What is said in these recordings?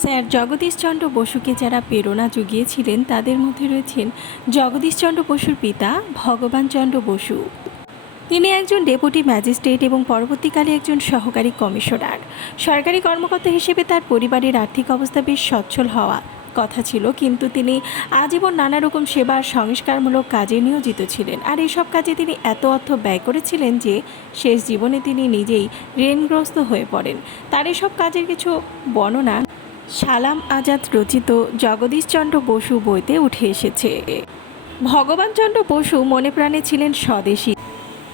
Sir Jagadish Chandra বসুকে যারা প্রেরণা জুগিয়েছিলেন তাদের মধ্যে রয়েছেন জগদীশচন্দ্র বসুর পিতা ভগবানচন্দ্র বসু। তিনি একজন ডেপুটি ম্যাজিস্ট্রেট এবং পরবর্তীকালে একজন সহকারী কমিশনার। সরকারি কর্মকর্তা হিসেবে তার পরিবারের আর্থিক অবস্থা বেশ সচ্ছল হওয়া কথা ছিল, কিন্তু তিনি আজীবন নানা রকম সেবার সংস্কারমূলক কাজে নিয়োজিত ছিলেন। আর এসব কাজে তিনি এত অর্থ ব্যয় করেছিলেন যে শেষ জীবনে তিনি নিজেই ঋণগ্রস্ত হয়ে পড়েন। তার এসব কাজের কিছু বর্ণনা সালাম আজাদ রচিত জগদীশচন্দ্র বসু বইতে উঠে এসেছে। ভগবানচন্দ্র বসু মনে প্রাণে ছিলেন স্বদেশী।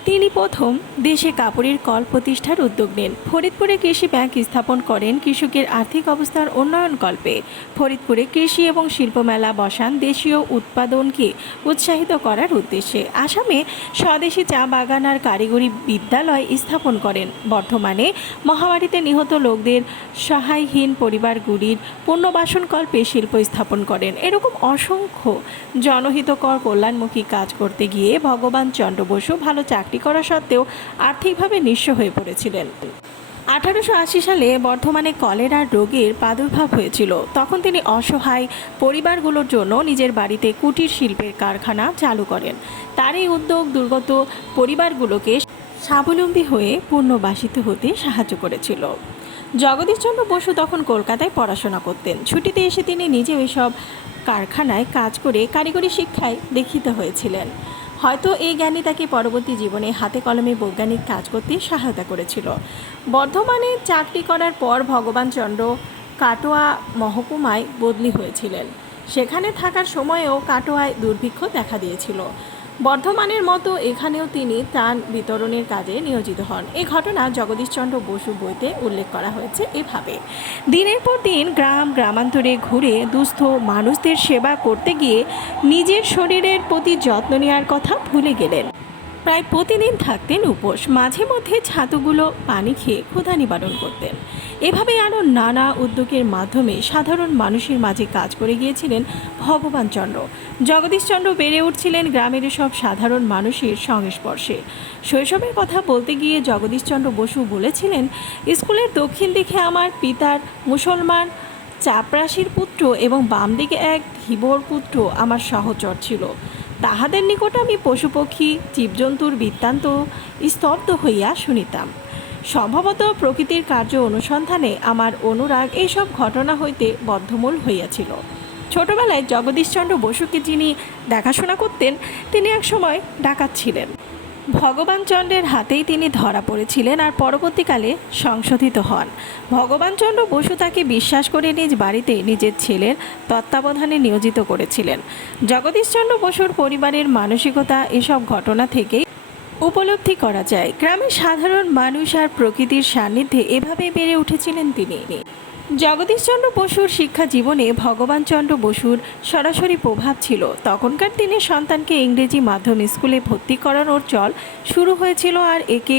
তিনি প্রথম দেশে কাপড়ের কল প্রতিষ্ঠার উদ্যোগ নেন। ফরিদপুরে কৃষি ব্যাংক স্থাপন করেন কৃষকের আর্থিক অবস্থার উন্নয়ন কল্পে। ফরিদপুরে কৃষি এবং শিল্প মেলা বসান দেশীয় উৎপাদনকে উৎসাহিত করার উদ্দেশ্যে। আসামে স্বদেশী চা বাগান আর কারিগরি বিদ্যালয় স্থাপন করেন। বর্ধমানে মহামারীতে নিহত লোকদের সহায়হীন পরিবারগুলির পুনর্বাসন কল্পে শিল্প স্থাপন করেন। এরকম অসংখ্য জনহিতকর কল্যাণমুখী কাজ করতে গিয়ে ভগবানচন্দ্র বসু ভালো চাকরি করা সত্ত্বেও আর্থিকভাবে নিঃস্ব হয়ে পড়েছিলেন। 1880 সালে বর্ধমানে কলেরার রোগের প্রাদুর্ভাব হয়েছিল। তখন তিনি অসহায় পরিবারগুলোর জন্য নিজের বাড়িতে কুটির শিল্পের কারখানা চালু করেন। তার এই উদ্যোগ দুর্গত পরিবারগুলোকে স্বাবলম্বী হয়ে পুনর্বাসিত হতে সাহায্য করেছিল। জগদীশচন্দ্র বসু তখন কলকাতায় পড়াশোনা করতেন। ছুটিতে এসে তিনি নিজে ওইসব কারখানায় কাজ করে কারিগরি শিক্ষায় দীক্ষিত হয়েছিলেন। হয়তো এই জ্ঞানই তাকে পরবর্তী জীবনে হাতে কলমে বৈজ্ঞানিক কাজ করতে সহায়তা করেছিল। বর্ধমানে চাকরি করার পর ভগবানচন্দ্র কাটোয়া মহকুমায় বদলি হয়েছিলেন। সেখানে থাকার সময়েও কাটোয়ায় দুর্ভিক্ষ দেখা দিয়েছিল। বর্ধমানের মতো এখানেও তিনি ত্রাণ বিতরণের কাজে নিয়োজিত হন। এই ঘটনা জগদীশচন্দ্র বসু বইতে উল্লেখ করা হয়েছে এভাবে: দিনের পর দিন গ্রামান্তরে ঘুরে দুস্থ মানুষদের সেবা করতে গিয়ে নিজের শরীরের প্রতি যত্ন নেওয়ার কথা ভুলে গেলেন। প্রায় প্রতিদিন থাকতেন উপোস, মাঝে মধ্যে ছাতুগুলো পানি খেয়ে ক্ষুধা নিবারণ করতেন। এভাবে আরও নানা উদ্যোগের মাধ্যমে সাধারণ মানুষের মাঝে কাজ করে গিয়েছিলেন ভগবানচন্দ্র। জগদীশচন্দ্র বেড়ে উঠছিলেন গ্রামের সব সাধারণ মানুষের সংস্পর্শে। শৈশবের কথা বলতে গিয়ে জগদীশচন্দ্র বসু বলেছিলেন, স্কুলের দক্ষিণ দিকে আমার পিতার মুসলমান চাপরাশির পুত্র এবং বাম দিকে এক ধীবর পুত্র আমার সহচর ছিল। তাহাদের নিকট আমি পশুপক্ষী জীবজন্তুর বৃত্তান্ত স্তব্ধ হইয়া শুনিতাম। সম্ভবত প্রকৃতির কার্য অনুসন্ধানে আমার অনুরাগ এইসব ঘটনা হইতে বদ্ধমূল হইয়াছিল। ছোটবেলায় জগদীশচন্দ্র বসুকে যিনি দেখাশোনা করতেন তিনি একসময় ডাকাত ছিলেন। ভগবানচন্দ্রের হাতেই তিনি ধরা পড়েছিলেন আর পরবর্তীকালে সংশোধিত হন। ভগবানচন্দ্র বসু তাকে বিশ্বাস করে নিজ বাড়িতে নিজের ছেলের তত্ত্বাবধানে নিয়োজিত করেছিলেন। জগদীশচন্দ্র বসুর পরিবারের মানসিকতা এসব ঘটনা থেকেই উপলব্ধি করা যায়। গ্রামের সাধারণ মানুষ আর প্রকৃতির সান্নিধ্যে এভাবে বেড়ে উঠেছিলেন তিনি। জগদীশচন্দ্র বসুর শিক্ষা জীবনে ভগবানচন্দ্র বসুর সরাসরি প্রভাব ছিল। তখনকার দিনে সন্তানকে ইংরেজি মাধ্যম স্কুলে ভর্তি করানোর চল শুরু হয়েছিল আর একে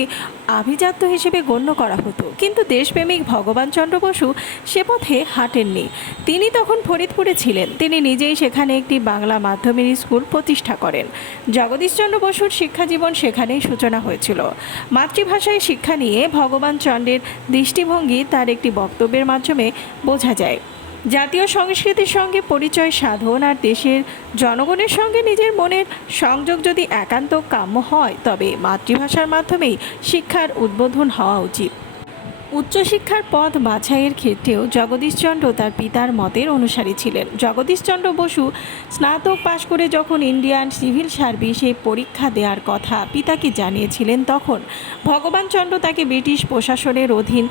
আভিজাত্য হিসেবে গণ্য করা হতো। কিন্তু দেশপ্রেমিক ভগবানচন্দ্র বসু সে পথে হাঁটেননি। তিনি তখন ফরিদপুরে ছিলেন। তিনি নিজেই সেখানে একটি বাংলা মাধ্যমের স্কুল প্রতিষ্ঠা করেন। জগদীশচন্দ্র বসুর শিক্ষা জীবন সেখানেই সূচনা হয়েছিল। মাতৃভাষায় শিক্ষা নিয়ে ভগবানচন্দ্রের দৃষ্টিভঙ্গি তার একটি বক্তব্যের মাধ্যমে বোঝা যায়। জাতীয় সংস্কৃতির সঙ্গে পরিচয় সাধন আর দেশের জনগণের সঙ্গে নিজের মনের সংযোগ যদি একান্ত কাম্য হয় তবে মাতৃভাষার মাধ্যমেই শিক্ষার উদ্বোধন হওয়া উচিত। উচ্চশিক্ষার পথ বাছাইয়ের ক্ষেত্রেও জগদীশচন্দ্র তার পিতার মতের অনুসারী ছিলেন। জগদীশচন্দ্র বসু স্নাতক পাশ করে যখন ইন্ডিয়ান সিভিল সার্ভিসে পরীক্ষা দেওয়ার কথা পিতাকে জানিয়েছিলেন তখন ভগবানচন্দ্র তাকে ব্রিটিশ প্রশাসনের অধীন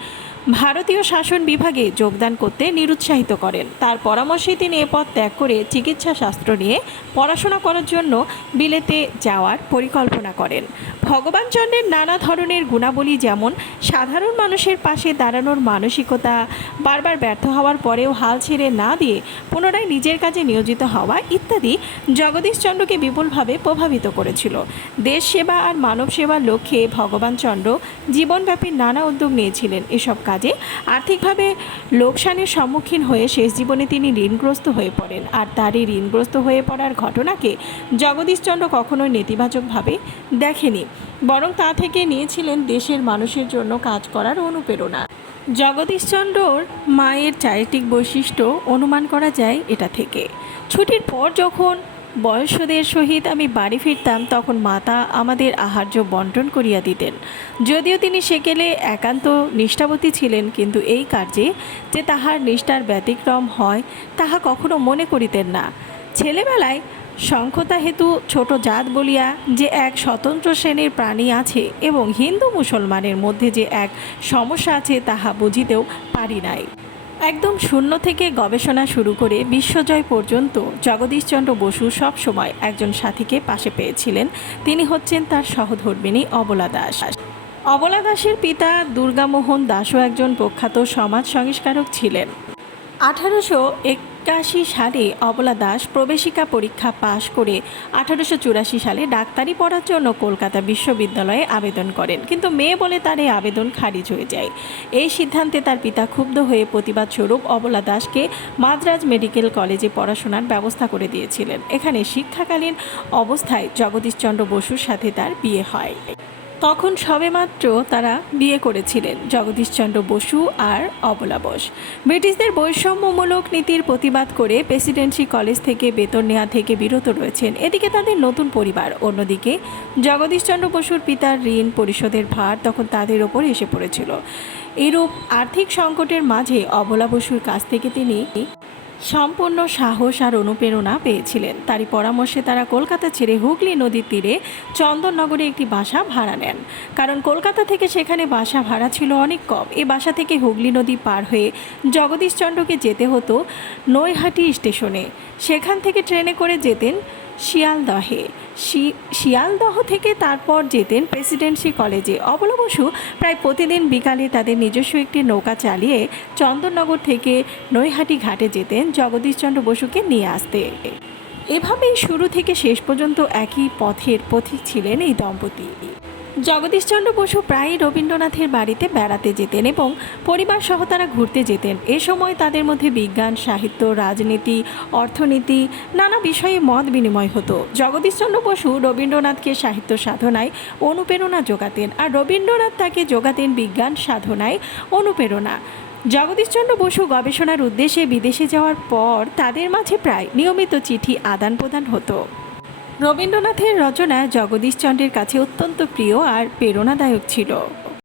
ভারতীয় শাসন বিভাগে যোগদান করতে নিরুৎসাহিত করেন। তার পরামর্শে তিনি এ পথ ত্যাগ করে চিকিৎসা শাস্ত্র নিয়ে পড়াশোনা করার জন্য বিলেতে যাওয়ার পরিকল্পনা করেন। ভগবানচন্দ্রের নানা ধরনের গুণাবলী যেমন সাধারণ মানুষের পাশে দাঁড়ানোর মানসিকতা, বারবার ব্যর্থ হওয়ার পরেও হাল ছেড়ে না দিয়ে পুনরায় নিজের কাজে নিয়োজিত হওয়া ইত্যাদি জগদীশচন্দ্রকে বিপুলভাবে প্রভাবিত করেছিল। দেশ সেবা আর মানব সেবার লক্ষ্যে ভগবানচন্দ্র জীবনব্যাপী নানা উদ্যোগ নিয়েছিলেন। এসব কাজে আর্থিকভাবে লোকসানের সম্মুখীন হয়ে শেষ জীবনে তিনি ঋণগ্রস্ত হয়ে পড়েন। আর তার এই ঋণগ্রস্ত হয়ে পড়ার ঘটনাকে জগদীশচন্দ্র কখনোই নেতিবাচকভাবে দেখেনি, বরং তা থেকে নিয়েছিলেন দেশের মানুষের জন্য কাজ করার অনুপ্রেরণা। জগদীশচন্দ্রর মায়ের চারিত্রিক বৈশিষ্ট্য অনুমান করা যায় এটা থেকে। ছুটির পর যখন বয়স্কদের সহিত আমি বাড়ি ফিরতাম তখন মাতা আমাদের আহার্য বন্টন করিয়া দিতেন। যদিও তিনি সেকেলে একান্ত নিষ্ঠাবতী ছিলেন, কিন্তু এই কার্যে যে তাহার নিষ্ঠার ব্যতিক্রম হয় তাহা কখনো মনে করিতেন না। ছেলেবেলায় সংখ্যতা হেতু ছোট জাত বলিয়া যে এক স্বতন্ত্র শ্রেণীর প্রাণী আছে এবং হিন্দু মুসলমানের মধ্যে যে এক সমস্যা আছে তাহা বুঝিতেও পারি নাই। একদম শূন্য থেকে গবেষণা শুরু করে বিশ্বজয় পর্যন্ত জগদীশচন্দ্র বসু সবসময় একজন সাথীকে পাশে পেয়েছিলেন। তিনি হচ্ছেন তার সহধর্মিণী অবলা দাস। অবলা দাসের পিতা দুর্গামোহন দাসও একজন প্রখ্যাত সমাজ সংস্কারক ছিলেন। 1881 সালে অবলা দাস প্রবেশিকা পরীক্ষা পাশ করে 1884 সালে ডাক্তারি পড়ার জন্য কলকাতা বিশ্ববিদ্যালয়ে আবেদন করেন, কিন্তু মেয়ে বলে তার এই আবেদন খারিজ হয়ে যায়। এই সিদ্ধান্তে তার পিতা ক্ষুব্ধ হয়ে প্রতিবাদ স্বরূপ অবলা দাসকে মাদ্রাজ মেডিকেল কলেজে পড়াশোনার ব্যবস্থা করে দিয়েছিলেন। এখানে শিক্ষাকালীন অবস্থায় জগদীশচন্দ্র বসুর সাথে তার বিয়ে হয়। তখন সবেমাত্র তারা বিয়ে করেছিলেন জগদীশচন্দ্র বসু আর অবলা বোস। ব্রিটিশদের বৈষম্যমূলক নীতির প্রতিবাদ করে প্রেসিডেন্সি কলেজ থেকে বেতন নেওয়া থেকে বিরত রয়েছেন। এদিকে তাদের নতুন পরিবার, অন্যদিকে জগদীশচন্দ্র বসুর পিতার ঋণ পরিশোধের ভার তখন তাদের ওপর এসে পড়েছিল। এরূপ আর্থিক সংকটের মাঝে অবলা বসুর কাছ থেকে তিনি সম্পূর্ণ সাহস আর অনুপ্রেরণা পেয়েছিলেন। তারই পরামর্শে তারা কলকাতা ছেড়ে হুগলি নদীর তীরে চন্দননগরে একটি বাসা ভাড়া নেন, কারণ কলকাতা থেকে সেখানে বাসা ভাড়া ছিল অনেক কম। এই বাসা থেকে হুগলি নদী পার হয়ে জগদীশচন্দ্রকে যেতে হতো নৈহাটি স্টেশনে। সেখান থেকে ট্রেনে করে যেতেন শিয়ালদহে। শিয়ালদহ থেকে তারপর যেতেন প্রেসিডেন্সি কলেজে। অবলা বসু প্রায় প্রতিদিন বিকালে তাদের নিজস্ব একটি নৌকা চালিয়ে চন্দননগর থেকে নৈহাটি ঘাটে যেতেন জগদীশচন্দ্র বসুকে নিয়ে আসতে। এভাবেই শুরু থেকে শেষ পর্যন্ত একই পথের পথিক ছিলেন এই দম্পতি। জগদীশচন্দ্র বসু প্রায়ই রবীন্দ্রনাথের বাড়িতে বেড়াতে যেতেন এবং পরিবার সহ তারা ঘুরতে যেতেন। এ সময় তাদের মধ্যে বিজ্ঞান, সাহিত্য, রাজনীতি, অর্থনীতি নানা বিষয়ে মত বিনিময় হতো। জগদীশচন্দ্র বসু রবীন্দ্রনাথকে সাহিত্য সাধনায় অনুপ্রেরণা যোগাতেন, আর রবীন্দ্রনাথ তাকে যোগাতেন বিজ্ঞান সাধনায় অনুপ্রেরণা। জগদীশচন্দ্র বসু গবেষণার উদ্দেশ্যে বিদেশে যাওয়ার পর তাদের মাঝে প্রায় নিয়মিত চিঠি আদান প্রদান হতো। রবীন্দ্রনাথের রচনা জগদীশচন্দ্রের কাছে অত্যন্ত প্রিয় আর প্রেরণাদায়ক ছিল।